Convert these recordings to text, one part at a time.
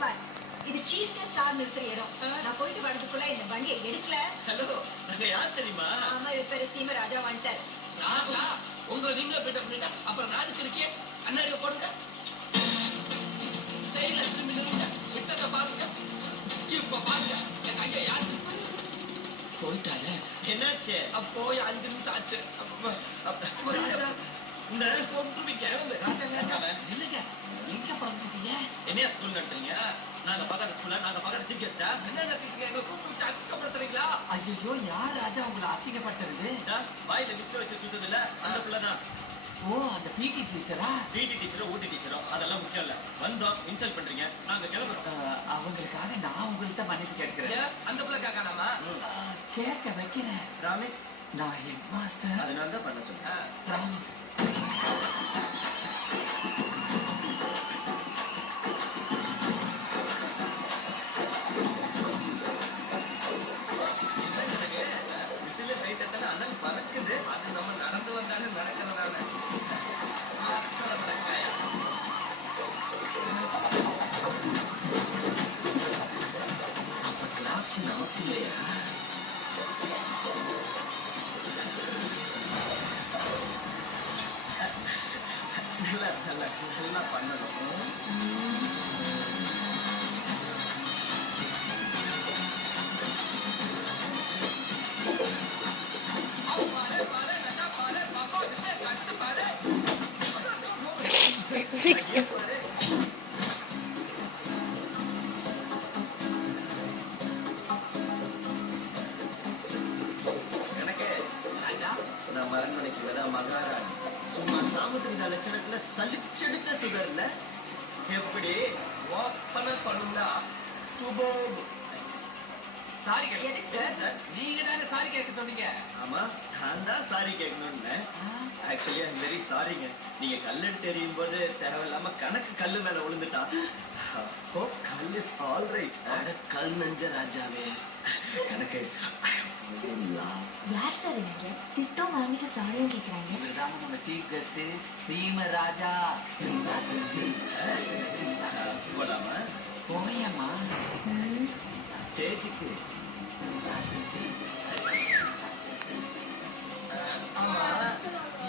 பார், இது chief guest car நிறுத்துற இடம். நான் போயிட்டு வரதுக்குள்ள இந்த வண்டியை எடுக்கல. ஹலோ, நாங்க யார் தெரியுமா? ஆமா, இவர் பேரு சீமராஜா வந்துட்டார். ராஜா உங்களை நீங்க போயிட்ட பண்ணிட்டா அப்புறம் ராஜுக்கு இருக்கே அண்ணாடியை போடுங்க. ஸ்டைல விட்டத்தை பாருங்க. இப்ப பாருங்க எங்க ஐயா யாரு போயிட்டாரு. என்னாச்சு? போய் 5 நிமிஷம் ஆச்சு. ராஜா இந்த கொண்டுருவீங்க. ராஜா ராஜா இல்லைங்க, எங்க பறந்துட்டீங்க? என்னையா ஸ்கூல் நடத்துறீங்க? நாங்க பார்க்காத ஸ்கூல்ல நாங்க பார்க்காத சீஃப் கெஸ்டா? என்ன நடத்தீங்க? எங்க கூப்பிட்டு அசிங்கப்படுத்துறீங்களா? ஐயோ, யார் ராஜா உங்களை அசிங்கப்படுத்துறது? வாயில விசில வச்சு சுத்தது இல்ல, அந்த புள்ளதான். ஓ, அந்த பிடி டீச்சரா? பிடி டீச்சரோ ஊட்டி டீச்சரோ அதெல்லாம் முக்கியம் இல்ல. வந்தோம் இன்சல்ட் பண்றீங்க, நாங்க கிளம்புறோம். அவங்களுக்காக நான் உங்கள்கிட்ட மன்னிப்பு கேட்கிறேன். அந்த பிள்ளை கேட்காதாமா? கேட்க வைக்கிறேன். ராமேஷ், நான் ஹெட் மாஸ்டர். அதனால தான் பண்ண சொன்னேன். ராமேஷ் விசில கை தட்டல அண்ணன் பறக்குது. அது நம்ம நடந்து வந்தாலே நடக்கிறதானே. நல்லா பண்ணணும். நான் மரண்மனைக்கு வர மகாராணி சும்மா சாமுத்திரிகா லட்சணத்துல சலிச்செடுத்த சுகர்ல எப்படி ஓப்பனா சொல்லணும்னா சுபோக். சாரி கேட்க நீங்க தானே சாரி கேட்க சொன்னீங்க. ஆமா, நான் தான் சாரி கேட்கணும்னு. ஆக்சுவலி ஐம் வெரி சாரிங்க. நீங்க கல்லெடுத்து எறியும் போது தேவையில்லாம கணக்கு கல்லு மேல விழுந்துட்டான். ஹோப் கல் இஸ் ஆல் ரைட். கல் நஞ்ச ராஜாவே கணக்கு யார் சார் இவங்க? திட்டம் வாங்கிட்டு சாரியும் கேட்கிறாங்க. இவர்தான் நம்ம சீஃப் கெஸ்ட் சீமராஜா. போலாமா? போயம்மா ஸ்டேஜுக்கு. ஆமா,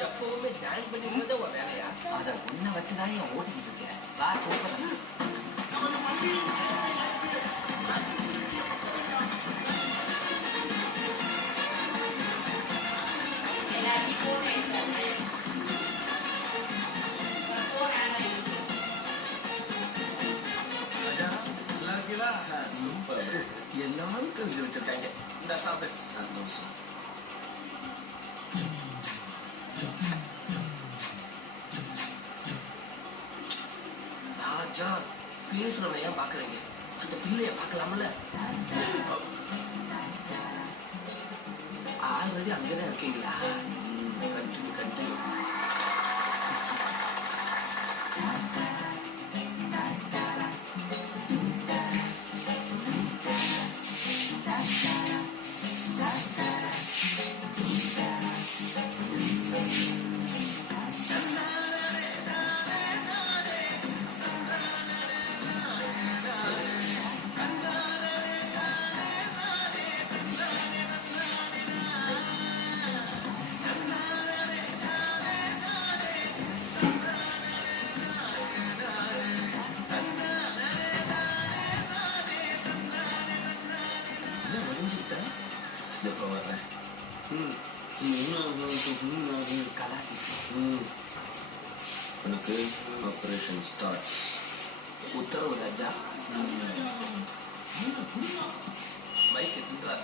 எப்பவுமே ஜாயின் பண்ணிருந்தது ஒரு வேலையா? அத உன்னை வச்சுதான் என் ஓட்டிக்கிட்டு இருக்கேன். வா கூப்பிடுறேன். எல்லாரும் தெரிஞ்சு வச்சிருக்காங்க. இந்த சாப்பிட்டு சந்தோஷம். ராஜா பேசுறவன ஏன் பாக்குறீங்க? அந்த பிள்ளைய பாக்கலாமல? ஆல்ரெடி அங்கதான் இருக்கீங்களா? Continue continue. உனக்கு ஆபரேஷன் ஸ்டார்ட்ஸ். உத்தரவு ராஜா. மைக்கு தின்றார்.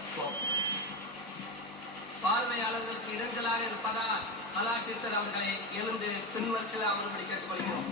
பார்வையாளர்களுக்கு இடைஞ்சலாக இருப்பதால் கலா டீச்சர் அவர்களை எழுந்து பின்வரிசையில் அவர்களை கேட்டுக்கொள்கிறோம்.